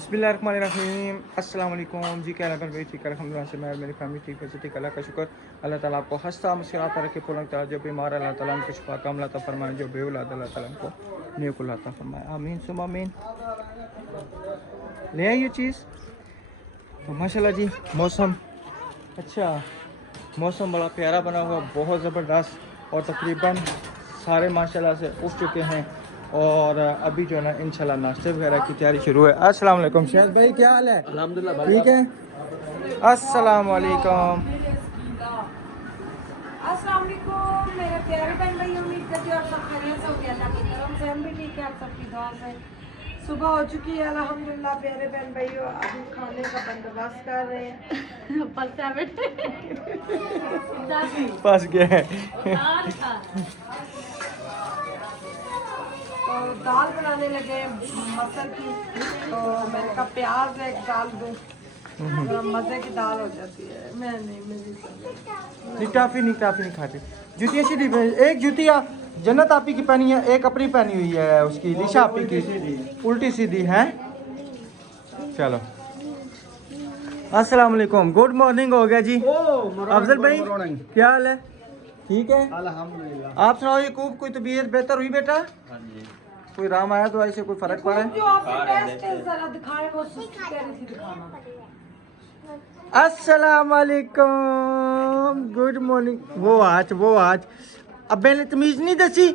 बिस्मिल्लाहिर्रहमानिर्रहीम अस्सलाम वालेकुम जी। क्या लगा भाई ठीक है अल्हम्दुलिल्लाह से मैं मेरी फैमिली ठीक है जी। ठीक अल्लाह का शुक्र। अल्लाह ताला आपको हंसता मुस्कुराता रखे पुरंग ताला जो बीमार अल्लाह ताला उनको शिफा कामला अता फरमाए, जो बेऔलाद अल्लाह ताला उनको नेक औलाद अता फरमाए, आमीन सुम आमीन। ले आई ये चीज़ तो माशाल्लाह जी। मौसम अच्छा, मौसम बड़ा प्यारा बना हुआ, बहुत ज़बरदस्त। और तकरीबन सारे माशाल्लाह से उठ चुके हैं और अभी जो है ना इंशाल्लाह नाश्ते वगैरह की तैयारी शुरू है। अस्सलाम वालेकुम शाहिद भाई, क्या हाल है? अल्हम्दुलिल्लाह ठीक है। अस्सलाम वालेकुम। अस्सलाम वालेकुम मेरे प्यारे बहन भाई, उम्मीद करती हूँ आप सब खैरियत से होंगे। अल्लाह की करम से हम भी ठीक है, आप सबकी दुआ से। सुबह हो चुकी है अल्हम्दुलिल्लाह। प्यारे बहन भाइयों, अभी खाने का बंदोबस्त कर रहे हैं। फंस गए हैं। तो दाल बनाने लगे मटर की, तो मैंने कहा प्याज एक डाल दूँ, जरा मज़े की दाल हो जाती है। मैं नहीं, मेरी नहीं टाफी नहीं खाती। जूतियाँ सीधी एक जूतिया जन्नत आपी की पहनी है, एक अपनी पहनी हुई है उसकी लिशा आपी की उल्टी सीधी है। चलो अस्सलाम वालेकुम, गुड मॉर्निंग हो गया जी। अफजल भाई क्या हाल है? ठीक है अल्हम्दुलिल्लाह। आप सुनाओ, यकूब कोई तबीयत बेहतर हुई बेटा? कोई राम आया दवाई से, कोई फर्क पड़ा है? जो आपके टेस्ट है जरा दिखाएं, वो सुस्ती कह रही थी दिखाना। अस्सलाम वालेकुम, गुड मॉर्निंग। वो आज अब मैंने तमीज नहीं दसी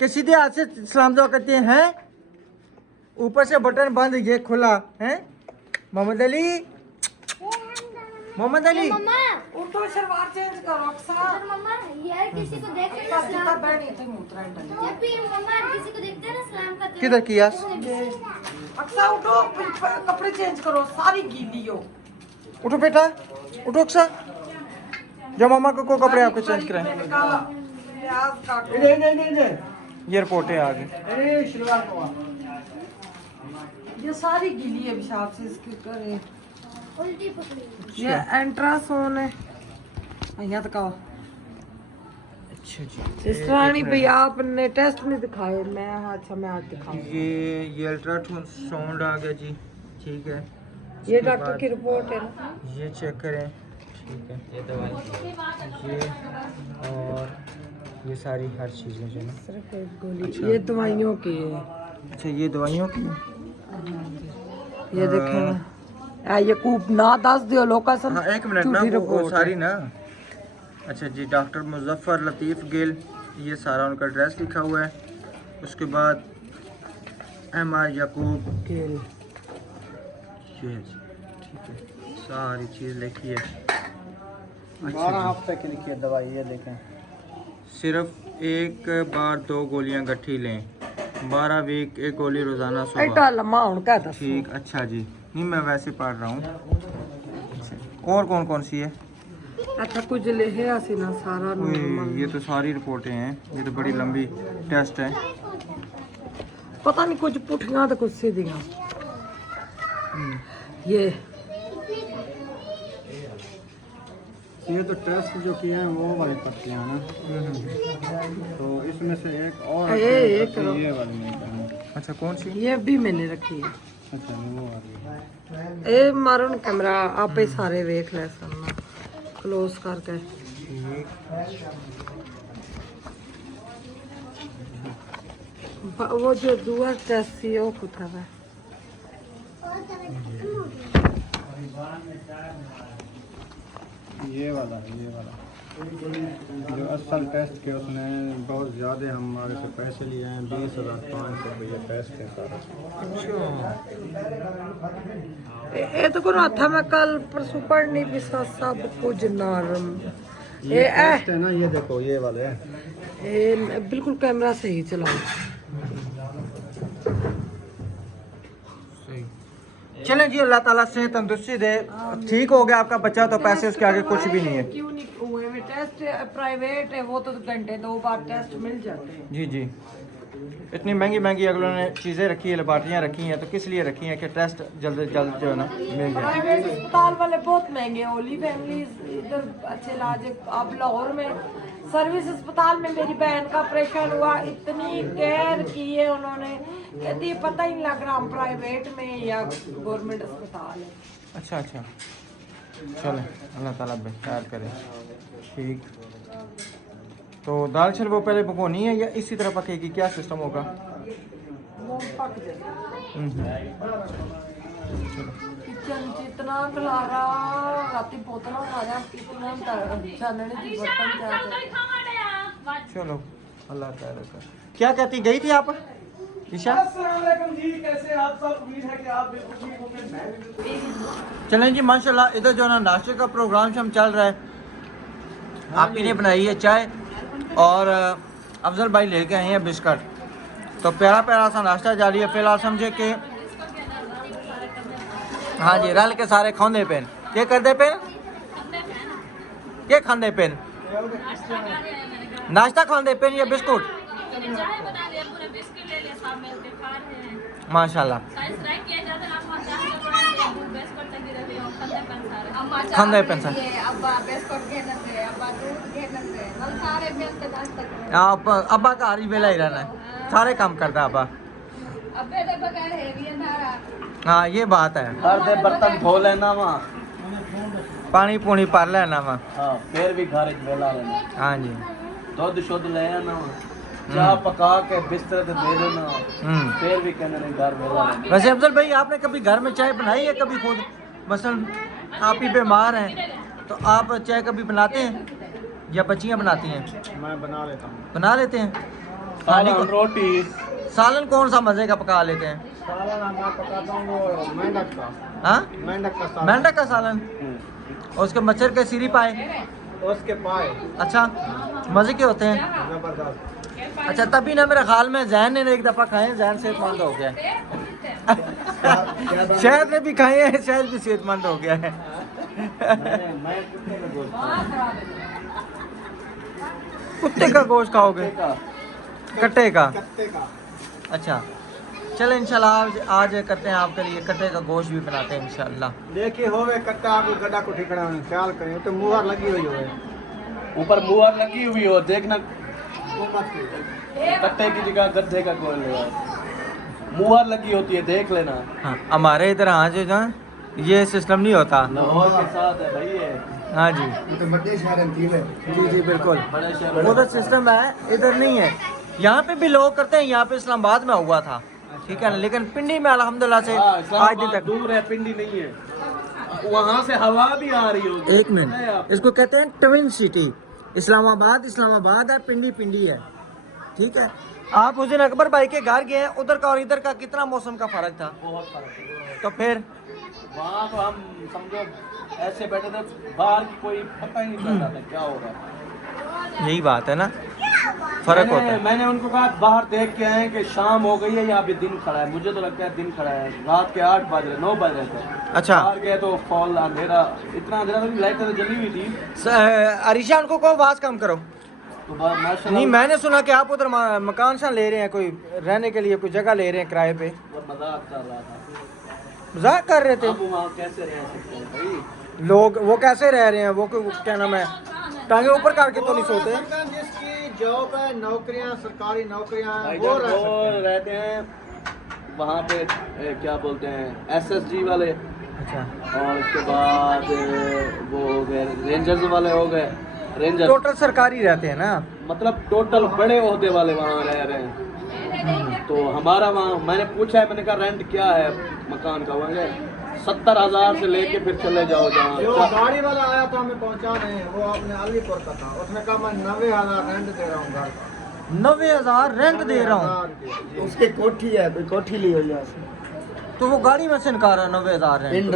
कि सीधे हाथ से सलाम दुआ करते हैं। ऊपर से बटन बंद, ये खुला है। मोहम्मद अली उठो, शलवार चेंज करो। अक्सर मम्मा यार किसी को देखते हैं ना कितना सलाम, बैठी थी मूत्रा डाली। जब भी मम्मा किसी को देखते हैं ना सलाम करते किधर किया? अक्सर उठो, कपड़े चेंज करो, सारी गीली हो। उठो बेटा, उठो अक्सर, जब मामा को कपड़े आपके चेंज कराएं। मैंने कहा प्याज काटो। ये रिपोर्टें आ गई। ये सारी गीली है, पेशाब से इसके करे। उल्टी पकड़ी। ये अल्ट्रासाउंड है यहाँ तक आओ। अच्छा जी, सिस्टर रानी भाई आपने टेस्ट नहीं दिखाए। मैं अच्छा मैं आज दिखाऊं। ये अल्ट्रासाउंड आ गया जी। ठीक है, ये उसके डॉक्टर बाद की रिपोर्ट है ना। ये चेक करें। ठीक है, ये दवाई ये और ये सारी हर चीज़ें जो है ना। सिर्फ एक गोली। अच्छा। ये दवाइयों की है। अच्छा ये दवाइयों की। ये देखें ना, ये कूप ना दस दियो लोका सब। हाँ एक मिनट ना, झूठी वो रिपोर्ट सारी ना। अच्छा जी, डॉक्टर मुजफ्फर लतीफ़ गिल, ये सारा उनका एड्रेस लिखा हुआ है। उसके बाद MR याकूब है। ये है जी। ठीक है, सारी चीज़ लिखी है। 12 हफ्ते की लिखी है दवाई, ये देखें। सिर्फ एक बार 2 गोलियां गट्ठी लें, 12 वीक एक गोली रोज़ाना एटा सुबह। लम्मा उनका दस। ठीक, अच्छा जी। नहीं मैं वैसे पढ़ रहा हूँ। और कौन कौन सी है? अच्छा कुछ लिखे आसी ना सारा नॉर्मल। ये तो सारी रिपोर्टें हैं, ये तो बड़ी लंबी टेस्ट है। पता नहीं कुछ पुठियां तो कुछ सीधियां। ये तो टेस्ट जो किए हैं वो वाली पट्टियाँ हैं ना, तो इसमें से एक और ये करो। ये वाली नहीं करनी। अच्छा कौन सी? ये भी मैंने रखी है। अच्छा वो वाली ए मारो ना कैमरा, आप ही सारे देख ले सन्ना क्लोज करके। वो जो दुआ टेस्ट थी वो कुथा है। ये वाला है, ये वाला जो असल टेस्ट के उसने बहुत ज़्यादा हमारे से पैसे लिए हैं। 20,500 रुपये टेस्ट है सारा। ये तो कौन था, मैं कल परसों पढ़नी भी सब कुछ नरम। ये टेस्ट है ना, ये देखो ये वाले है। ये बिल्कुल कैमरा सही चलाओ। चलें जी, अल्लाह ताला से तंदुरुस्ती दे। ठीक हो गया आपका बच्चा तो पैसे उसके आगे कुछ भी नहीं है। क्यों नहीं हुए में टेस्ट प्राइवेट है, वो तो घंटे 2 बार टेस्ट मिल जाते हैं। जी जी, इतनी महंगी महंगी अगलों ने चीज़ें रखी है, लेबार्टियाँ रखी हैं, तो किस लिए रखी हैं कि टेस्ट जल्द से जल्द जो है ना मिल जाए। प्राइवेट अस्पताल वाले बहुत महंगे हैं। ओली फैमिली इधर अच्छे इलाज है। आप लाहौर में सर्विस अस्पताल में मेरी बहन का ऑपरेशन हुआ, इतनी केयर की है उन्होंने, कहती है पता ही नहीं लग रहा हम प्राइवेट में या गवर्नमेंट अस्पताल है। अच्छा अच्छा, चलो अल्लाह ताला बेहतर करे। ठीक, तो दाल चल वो पहले पकानी है या इसी तरह पकेगी, क्या सिस्टम होगा? वो पक जाए। चलो किचन च इतना खलारा, राती बोतलों खाया, कितना छानने की बर्तन चाहते। चलो अल्लाह ताला करे। क्या कहती, गई थी आप ईशा? जी, कैसे आप सब? उम्मीद है कि आप बिल्कुल ठीक होंगे। चलें जी माशाल्लाह, इधर जो है ना नाश्ते का प्रोग्राम हम चल रहा है। आप ही ने बनाई है चाय और अफजल भाई लेके आए हैं बिस्किट। तो प्यारा प्यारा सा नाश्ता जारी है। फिलहाल समझे कि हाँ जी, रल के सारे खांदे पेन। क्या करते पेन? क्या खांदे पेन? नाश्ता खांदे पेन या बिस्कुट? माशाल्लाह खांदे पेन सर। अब्बा घर ही वेला ही रहना है, सारे काम करता है अब्बा। हाँ ये बात है, हर दे बर्तन धो लेना वा, पानी पूनी भर लेना वा। हाँ फिर भी घर च वेला रहना। हाँ जी, दुध शुद्ध ले आना वा, चाह पका के बिस्तर पे दे देना, फिर भी कहना नहीं घर वेला रहना। वैसे अफजल भाई आपने कभी घर में चाय बनाई है कभी खुद? मसलन आप ही बीमार हैं तो आप चाय कभी बनाते हैं या बच्चियाँ बनाती हैं? मैं बना लेता हूँ। बना लेते हैं। सालन रोटी, सालन कौन सा मज़े का पका लेते हैं? सालन मैं पकाता हूँ वो मेंढक का। हाँ, मेंढक का सालन। मेंढक का सालन और उसके मच्छर के सीरी पाए। उसके पाए अच्छा, मज़े के होते हैं। जबरदस्त। अच्छा, तभी ना मेरे ख्याल में जैन ने एक दफ़ा खाए, जैन सेहतमंद हो गया। शायद ने भी खाए हैं, शायद भी सेहतमंद हो गया है। मैं कुत्ते का गोश्त कुत्ते का गोश्त खाओगे? कट्टे का? कत्ते का। अच्छा, चले इंशाल्लाह आज करते हैं आपके लिए कट्टे का गोश्त भी बनाते हैं इंशाल्लाह। देखिए होवे कट्टा आपको गड्ढा को ठिकाना ख्याल करें तो मुहर लगी हुई होवे। ऊपर मुहर लगी हुई हो, देखना वो मत कीजिए। कट्टे की जगह गड्ढे का गोल लेगा, मुहर लगी होती है, देख लेना। हाँ, हमारे इधर हाँ जो ना ये सिस्टम नहीं होता। लाहौर के साथ है भाई ये। हाँ जी ये तो बड़े शहर में थी। जी जी बिल्कुल, बड़े शहर उधर सिस्टम है, इधर नहीं है। यहाँ पे भी लोग करते हैं, यहाँ पे इस्लामाबाद में हुआ था, ठीक है ना, लेकिन पिंडी में अल्हम्दुलिल्लाह से हाँ, आज दिन इस्लामाबाद तक। दूर है, पिंडी नहीं है, वहाँ से हवा भी आ रही होगी। एक मिनट, इसको कहते हैं ट्विन सिटी। इस्लामाबाद इस्लामाबाद है, पिंडी पिंडी है, ठीक है। आप उस दिन अकबर भाई के घर गए हैं, उधर का और इधर का कितना मौसम का फर्क था? बहुत फर्क है। तो फिर वहाँ तो हम समझो ऐसे बैठे थे, बाहर की कोई पता ही नहीं चलता था क्या हो रहा है। यही बात है ना, फर्क होता है। मैंने उनको कहा बाहर देख के आए कि शाम हो गई है, यहाँ पे दिन खड़ा है। मुझे तो लगता है दिन खड़ा है, रात के 8 बज रहे 9 बज रहे थे। अच्छा, बाहर गए तो फॉल अंधेरा, इतना अंधेरा था, लाइट तो जली हुई थी। अरिशा उनको कहो आवाज कम करो। तो माशाल्लाह नहीं, मैंने सुना कि आप उधर मकान सा ले रहे हैं, कोई रहने के लिए कोई जगह ले रहे हैं किराए पे। वो मजाक कर रहा था। मजाक कर रहे थे अब वहाँ कैसे रह सकते हैं भाई? लोग? वो कैसे रह रहे हैं? वो क्या नाम है, टांगे ऊपर करके तो नहीं सोते? जिसकी जॉब है, नौकरियां, सरकारी नौकरियां हैं, भाई वो जब रह वो सकते हैं। रहते हैं वहाँ पे क्या बोलते हैं SSG वाले, अच्छा, और उसके बाद वो हो गए रेंजर्स वाले हो गए, रेंजर टोटल सरकारी रहते हैं ना? मतलब टोटल बड़े ओहदे वाले वहाँ रह रहे हैं। तो हमारा वहाँ मैंने पूछा है, मैंने कहा रेंट क्या है मकान का? वहाँ 70,000 से लेके फिर चले जाओ जो जहाँ। गाड़ी वाला आया था हमें पहुंचाने, वो अपने अलीपुर का था। उसने कहा मैं 90,000 रेंट दे रहा हूँ घर का। 90,000 रेंट दे रहा हूँ? उसकी कोठी है, कोई कोठी ली हुई है उसने। तो वो गाड़ी में से निकाल रहा है 90,000 रेंट?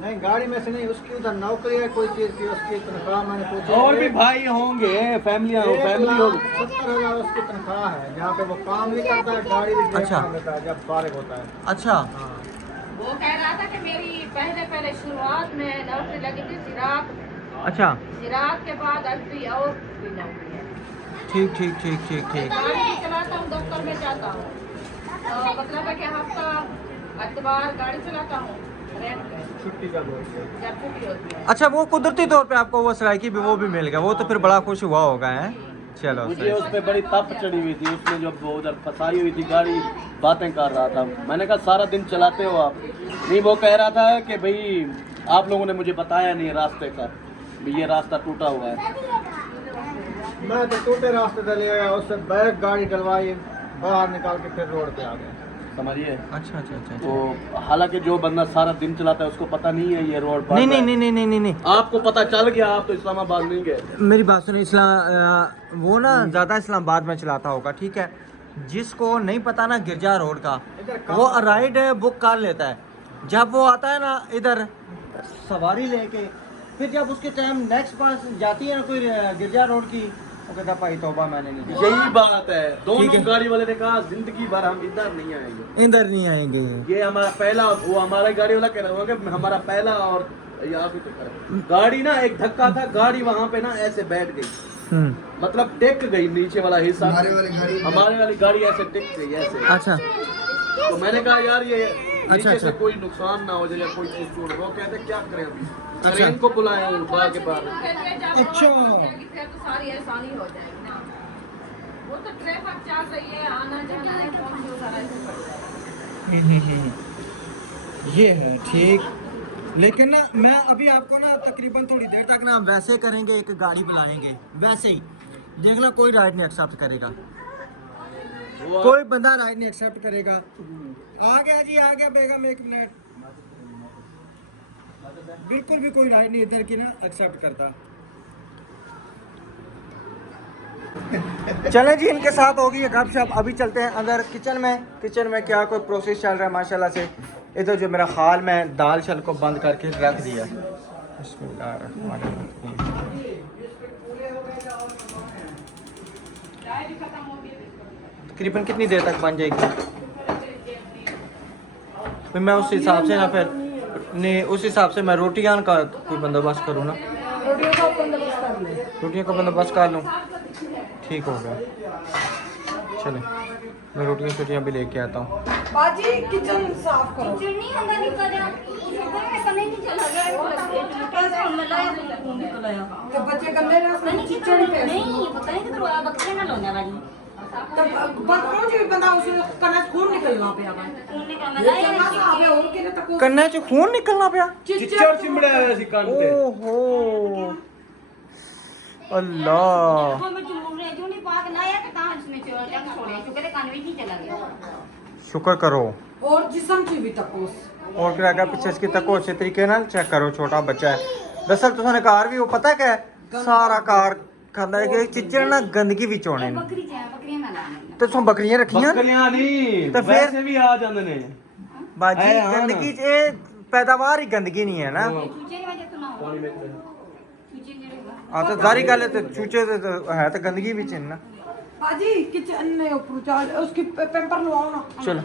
नहीं, गाड़ी में से नहीं, उसकी उधर नौकरी है कोई चीज की, उसकी तनख्वाह मैंने पूछी। और भी भाई होंगे, फैमिली होगी। 70,000 उसकी तनख्वाह है, जहाँ पे वो काम भी करता है, गाड़ी भी अच्छा। काम देता है जब फारिग होता है। अच्छा, हाँ। वो कह रहा था कि मेरी पहले शुरुआत में नौकरी लगी थी जिरात, अच्छा, जिरात के बाद अभी और भी नौकरी है। ठीक ठीक ठीक ठीक ठीक। गाड़ी भी चलाता हूँ, दफ्तर में जाता हूँ, मतलब है कि हफ्ता अतवार गाड़ी चलाता हूँ, छुट्टी का बहुत। अच्छा, वो कुदरती तौर पे आपको वो सराइकी भी वो भी मिल गया, वो तो फिर बड़ा खुश हुआ होगा है। चलो मुझे उस पर बड़ी तप चढ़ी हुई थी, उसने जब वो उधर फंसाई हुई थी गाड़ी, बातें कर रहा था। मैंने कहा सारा दिन चलाते हो आप? नहीं, वो कह रहा था कि भाई आप लोगों ने मुझे बताया नहीं रास्ते का, ये रास्ता टूटा हुआ है। मैं तो टूटे रास्ते से ले गया, उससे बैक गाड़ी डलवाई, बाहर निकाल के फिर रोड पे आ गया। समझिए। अच्छा अच्छा अच्छा। तो हालांकि जो बंदा सारा दिन चलाता है उसको पता नहीं है ये रोड पर नहीं नहीं नहीं नहीं नहीं नहीं नहीं, आपको पता चल गया, आप तो इस्लामाबाद नहीं गए। मेरी बात सुनो, वो ना ज़्यादा इस्लामाबाद में चलाता होगा, ठीक है। जिसको नहीं पता ना गिरजा रोड का, वो राइड बुक कर लेता है। जब वो आता है ना इधर सवारी लेके, फिर जब उसके टाइम नेक्स्ट पास जाती है ना कोई गिरजा रोड की, वो कहता भाई तौबा मैंने नहीं किया। यही बात है, ठीक दोनों है। गाड़ी वाले ने कहा जिंदगी भर हम इधर नहीं आएंगे, इधर नहीं आएंगे। ये हमारा पहला, वो हमारा गाड़ी वाला कह रहा होगा हमारा पहला, और यहाँ पे तो गाड़ी ना एक धक्का था, गाड़ी वहाँ पे ना ऐसे बैठ गई, मतलब टिक गई नीचे वाला हिस्सा, हमारे वाली गाड़ी ऐसे टिक गई ऐसे। अच्छा तो मैंने कहा यार ये नीचे अच्छा। से कोई नुकसान ना हो जाए या कोई चीज टूट, वो कहते क्या करें अभी, अच्छा। ट्रेन को बुलाए बाहर के बाद। अच्छा, तो सारी आसानी हो जाएगी ना, वो तो ट्रैफिक चल रही है, आना जाना है, कौन सी सारा ऐसे पड़ जाएगा। ये है ठीक। लेकिन ना मैं अभी आपको ना तकरीबन थोड़ी देर तक ना वैसे करेंगे, एक गाड़ी बुलाएंगे वैसे ही, देखना कोई राइड नहीं एक्सेप्ट करेगा, कोई बंदा राइड नहीं एक्सेप्ट करेगा। आ गया जी, आ गया बेगम, 1 मिनट। बिल्कुल भी कोई राइड नहीं इधर की ना एक्सेप्ट करता। चलें जी, इनके साथ होगी ये गपशप। अभी चलते हैं अंदर किचन में। किचन में क्या कोई प्रोसेस चल रहा है माशाल्लाह से। इधर जो मेरा खाल में दाल छल को बंद करके रख दिया। बिस्मिल्लाहिर्रहमानिर्रहीम। तकरीबन कितनी देर तक बन जाएगी? फिर मैं उस हिसाब से ना, फिर नहीं उस हिसाब से मैं रोटियां का कोई बंदोबस्त करूँ ना, रोटियों का बंदोबस्त कर लूँ। ठीक हो गया, चले मैं रोटियां भी लेके आता हूँ। बाजी किचन साफ करो। चिड़नी होगा नहीं कर रहा, ऊपर में कने नहीं चला गया, कैसे निकल आया। तो बच्चे गंदे रह नहीं चिचड़ी पे नहीं पता नहीं किधर हुआ, बक्से ना लोने वाली तो बच्चों जो भी बंदा उसे कने खून निकलना पे आवा उन्होंने कहा ये चंगा सा आवे और के तक कन्ने च खून निकलना पाया। चिच्चर चिमड़े आए सी कान के। ओहो अल्लाह, तो मैं चुन रही हूं, नहीं पाक लाया तो कहां इसने चक छोड़े, शुक्र है कान में नहीं चला गया। शुक्र करो। और जिस्म ची भी तकोस और फिर अगर पीछे इसकी तको अच्छे तरीके ना चेक करो, छोटा बच्चा है। दरअसल तुमने कार भी वो पता क्या है, सारा कार खांदा है कि चिच्चड़ ना गंदगी विच होने ने। बकरी चाहे बकरियां ना लाने ते तुम बकरियां रखियां बकरियां नहीं, तो फिर वैसे भी आ जांदे ने बाजी। है, हाँ ना। गंदगी च पैदावार ही गंदगी नहीं है ना। चूचे की वजह तो ना हो, चूचे जेड़े हाँ तो जारी गल है, तो चूचे तो है तो गंदगी विच है ना। बाजी किचन ने ऊपर चाल उसकी पेपर लवाओ ना। चलो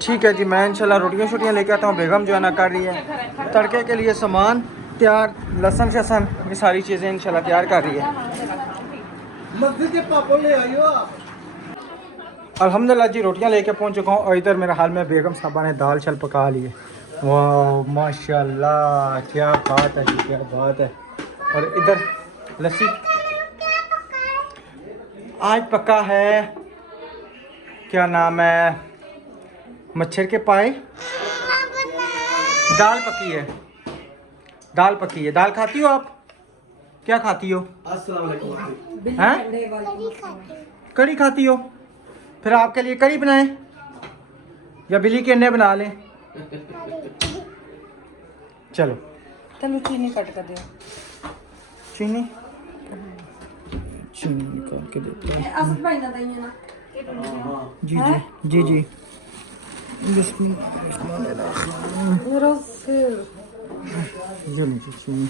ठीक है जी, मैं इंशाल्लाह रोटियां शोटियां लेके आता हूँ। बेगम जो है ना कर रही है तड़के के लिए सामान तैयार, लहसुन शसन ये सारी चीज़ें इंशाल्लाह तैयार कर रही है। मस्जिद के पापा ले आइयो आप। अल्हम्दुलिल्लाह जी रोटियां लेके पहुंच चुका हूँ, और इधर मेरे हाल में बेगम साहबा ने दाल छल पका ली है। वाह माशाल्लाह, क्या बात है जी, क्या बात है। और इधर लस्सी आज पका है, क्या नाम है, मच्छर के पाए। दाल पकी है, दाल पकी है। दाल खाती हो आप? क्या खाती हो? अस्सलाम वालेकुम। हैं? कड़ी खाती हो? फिर आपके लिए कड़ी बनाएं या बिल्ली के अंडे बना लें? चलो चलो चीनी कट कर दो। चीनी चीनी निकाल के देते हैं। असद भाई ना दइए ना। जी जी जी जी। बिस्मिल्लाह। मेरा सिर ये लीजिए चीनी।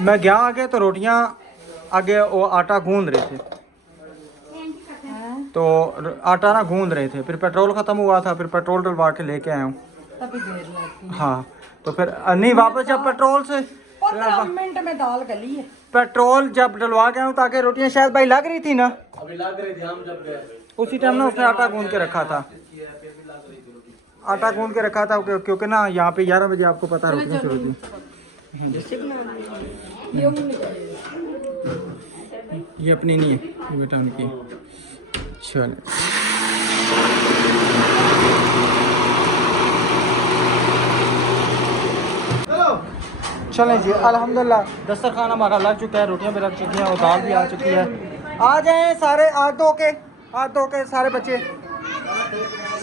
मैं गया आगे तो रोटियां आगे वो आटा गूंद रहे थे, तो आटा ना गूंद रहे थे। फिर पेट्रोल ख़त्म हुआ था, फिर पेट्रोल डलवा के लेके आया हूँ। तभी देर लगती हाँ तो फिर नहीं वापस जब पेट्रोल से 15 मिनट में दाल गली है। पेट्रोल जब डलवा के आऊँ ताकि रोटियां शायद भाई लग रही थी ना, अभी लग रही थी, हम जब गए उसी टाइम ना उसने आटा गूंद के रखा था, आटा गूंद के रखा था क्योंकि ना यहाँ पे 11 बजे आपको पता है रोटियां शुरू थी। ये अपनी नहीं है, ये बेटा उनकी। चलो चलें जी, अल्हम्दुलिल्लाह दस्तरखान हमारा लग चुका है, रोटियां भी लग चुकी हैं और दाल भी आ चुकी है। आ जाएं सारे, हाथ धो के सारे बच्चे।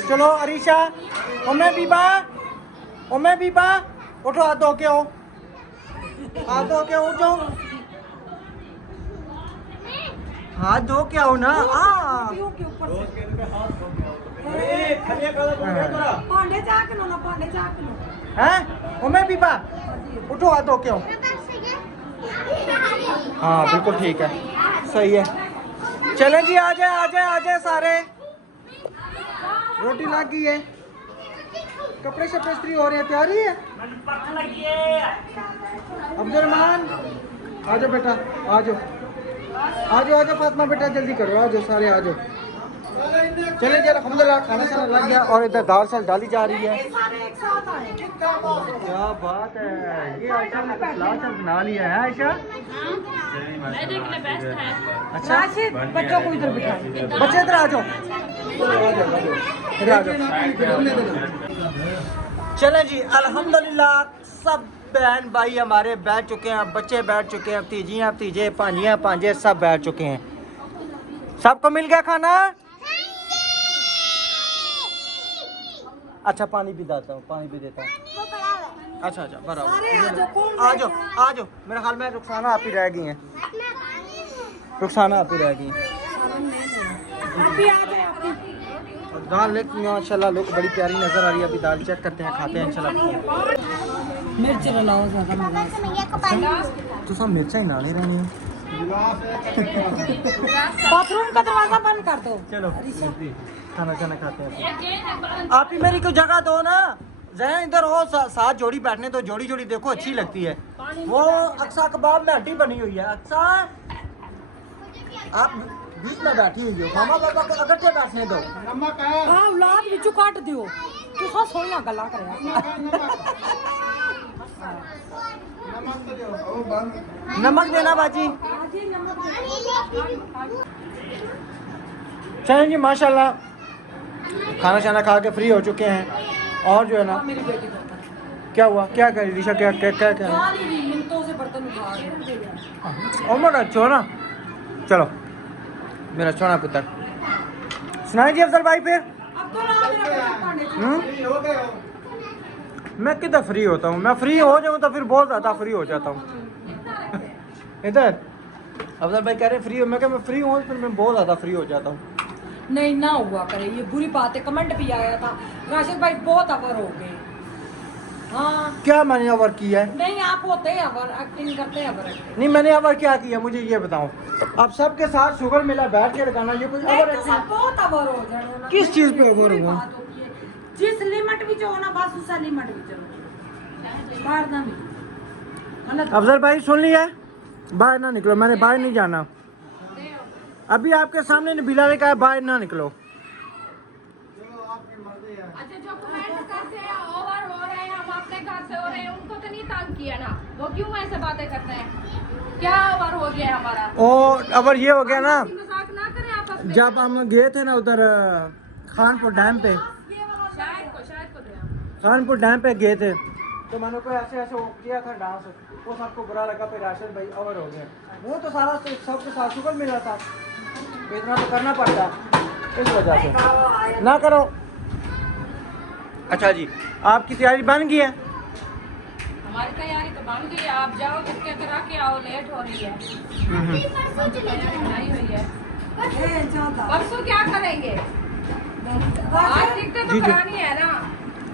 चलो अरीशा, उम्मे बीबा उठो, हाथ धो के आओ, हाथ धो के उठो, हाथ धो के आओ ना। पांडे चाक लो ना, पांडे चाक लो। हैं उम्मे बीबा उठो, हाथ धो के आओ। हाँ बिल्कुल ठीक है, सही है। चलें जी, आ जाए सारे, रोटी लग गई है, कपड़े शपड़े इस्त्री हो रहे हैं, तैयारी है। अब्दुलरहमान आ जाओ बेटा, आ जाओ फातिमा बेटा, जल्दी करो, आ जाओ सारे, आ जाओ। चले जी, अल्हम्दुलिल्लाह खाना शाना लग गया और इधर दाल शाल डाली जा रही है। क्या बात है, ये आयशा ने सलाद शाल बना लिया है। आयशा अच्छा, बच्चों को इधर बिठा, बच्चे इधर आ जाओ, इधर आ जाओ। चलें जी, अल्हम्दुलिल्लाह सब बहन भाई हमारे बैठ चुके हैं, बच्चे बैठ चुके हैं, भतीजे भांजे सब बैठ चुके हैं। सबको मिल गया खाना? अच्छा पानी भी देता हूँ, पानी भी देता हूँ। अच्छा बराबर, आ जाओ। मेरे ख्याल में रुखसाना आप ही रह गई हैं, दाल लेकिन माशाल्लाह लुक बड़ी प्यारी नजर आ रही है। अभी दाल चेक करते हैं, खाते हैं इंशाल्लाह। मिर्च लाओ ज्यादा। तो सब मिर्चा ही ना ले रही हैं। बाथरूम का दरवाजा बंद कर दो। चलो खाना खाते हैं। आप ही मेरी को जगह दो ना, जहाँ इधर हो साथ जोड़ी बैठने तो जोड़ी देखो अच्छी लगती है। वो अक्सा कबाब में हड्डी बनी हुई है। अक्सा आप बीच में बैठी हुई हो, मामा पापा को अगर बैठने दो। हाँ औलाद बिचू काट दियो, तू सा सोना गला करे। नमक देना बाजी। चलें जी, माशाल्लाह खाना शाना खा के फ्री हो चुके हैं और जो है ना, क्या हुआ, क्या कर ऋषा, क्या मिनटों से बर्तन उठा रहे हैं। उमर छोना, चलो मेरा छोना पुत्र सुनाई जी अफजल भाई। फिर अब तो ना मेरा पांडे मैं किधर फ्री होता हूँ, मैं फ्री हो जाऊँ तो फिर बहुत ज़्यादा फ्री हो जाता हूँ। इधर अफजल भाई कह रहे फ्री हो, मैं क्या मैं फ्री हूँ फिर मैं बहुत ज़्यादा फ्री हो जाता हूँ। नहीं ना हुआ करे, ये बुरी बात है। कमेंट भी आया था राशिद भाई बहुत अवर हो गए। हाँ क्या मैंने अवर किया है? नहीं आप होते हैं अवर, एक्टिंग करते हैं अवर। नहीं मैंने अवर क्या किया, मुझे ये बताओ। अब सबके साथ शुगर मिला बैठ के लगाना, ये कोई अवर एक्टिंग? बहुत अवर हो जाए। किस चीज़ पे अवर हुआ? जिस लिमिट भी जो होना बस उस लिमिट भी चलो, बाहर ना भी। अफजल भाई सुन लिया, बाहर ना निकलो, मैंने बाहर नहीं जाना। अभी आपके सामने नबीला ने कहा बाहर ना निकलो। अच्छा जो कमेंट करते हैं ओवर हो रहे हैं, हम अपने घर से हो रहे हैं, उनको तो नहीं तंग किया ना, वो क्यों ऐसे बातें करते हैं? क्या ओवर हो गया हमारा? ओ अवर ये हो गया ना, मजाक ना करें आपस में। जब हम गए थे ना उधर खानपुर डैम पे, शायद को दे। खानपुर डैम पे गए थे तो मैंने कोई ऐसे किया था डांस, वो सबको बुरा लगा, फिर राशिद भाई ओवर हो गए। वो तो सारा सबके साथ शुगर मिला था, तो इतना तो करना पड़ता इस वजह से। ना करो। अच्छा जी, आपकी तैयारी बन गई है? हमारी तैयारी तो बन गई है, आप जाओ किसके करा के आओ, लेट हो रही है। हम तो तैयारी बनाई हुई है। परसों क्या करेंगे? आज टिकटें तो करानी है ना।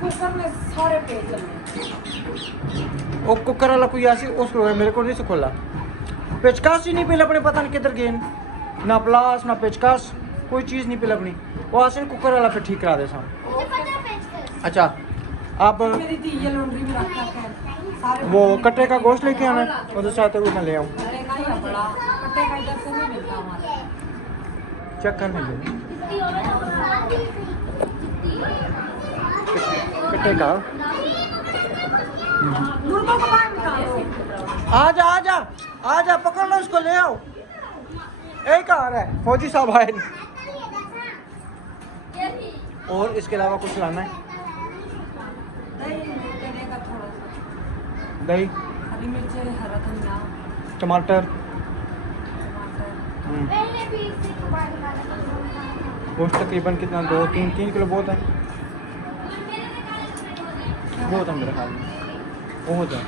कुकर में सारे पेज चलने। ओ कुकर वाला कोई ऐसी उसको मेरे को नहीं से खोला, पेचकस ही नहीं पहले अपने, पता नहीं किधर गए, ना प्लास ना पेचकस, कोई चीज़ नहीं पहले अपनी। वो ऐसे कुकर वाला फिर ठीक करा दे सा। अच्छा आप मेरी दी ये लॉन्ड्री में रखा है। सारे वो कट्टे का गोश्त लेके आना है, उधर से आते हुए मैं ले आऊँ। कट्टे का ही है बड़ा, कट्टे का इधर से नहीं मिलता हमारे। चेक करने के कट्टे का। मुर्गों को बाहर निकालो। आजा आजा आजा, पकड़ लो उसको, ले आओ। यही कहाँ रहा है, फौजी साहब आए नहीं। और इसके अलावा कुछ लाना है? दही देगा थोड़ा सा, दही, हरी मिर्ची, हरा धनिया, टमाटर। टमाटर। गोश्त तकरीबन कितना, 2-3 किलो बहुत है? बहुत है मेरे ख्याल में, बहुत है।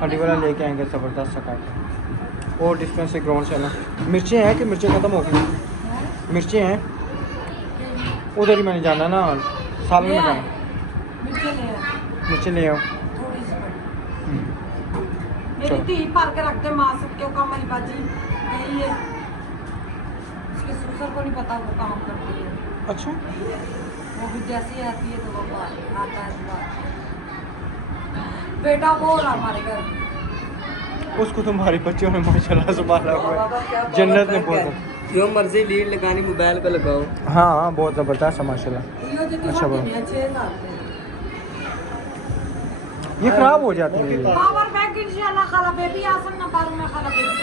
हड्डी वाला लेके आएंगे ज़बरदस्त सा काट। और डिस्टेंस से ग्राउंड से ना मिर्ची हैं कि मिर्ची ख़त्म हो गई? मिर्ची हैं उधर ही, मैंने जाना ना सालन में जाना। मिर्ची ले आओ, मिर्ची ले आओ। थोड़ी सी बड़ी। मेरी चलो। धी पार के रखते माँ सबके कमरी बाजी गई है, उसके ससुर को नहीं पता वो काम करती है। अच्छा, वो भी जैसे ही आती है तो वो आता है सुबह। बेटा वो रहा हमारे घर। उसको तुम्हारी बच्चों ने माशाल्लाह से मारा हुआ है, जन्नत में बहुत। जो मर्जी लीड लगानी मोबाइल पे लगाओ। हाँ हाँ, बहुत ज़बरदस्त है माशाल्लाह। अच्छा बात। ये ख़राब हो जाती है ये। पावर बैंक इंशाल्लाह खाला बेबी आसन ना पारू में खाला बेबी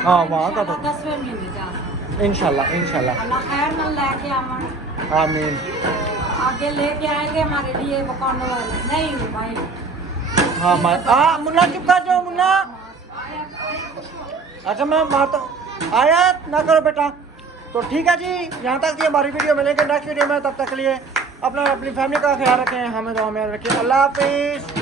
हाँ, वहाँ का तो 10वें महीने जा इंशाल्लाह इंशाल्लाह। अल्लाह खैर न लेके आवन, आमीन। आगे लेके आएंगे हमारे लिए पकाने वाले नहीं भाई। हाँ मुन्ना चुप कर जाओ मुन्ना। अच्छा मैं मारता हूँ, आया ना करो बेटा। तो ठीक है जी, यहाँ तक थी हमारी वीडियो। मिलेंगे नेक्स्ट वीडियो में, तब तक के लिए अपना अपनी फैमिली का ख्याल रखें, हमें दुआ में रखें। अल्लाह हाफिज़।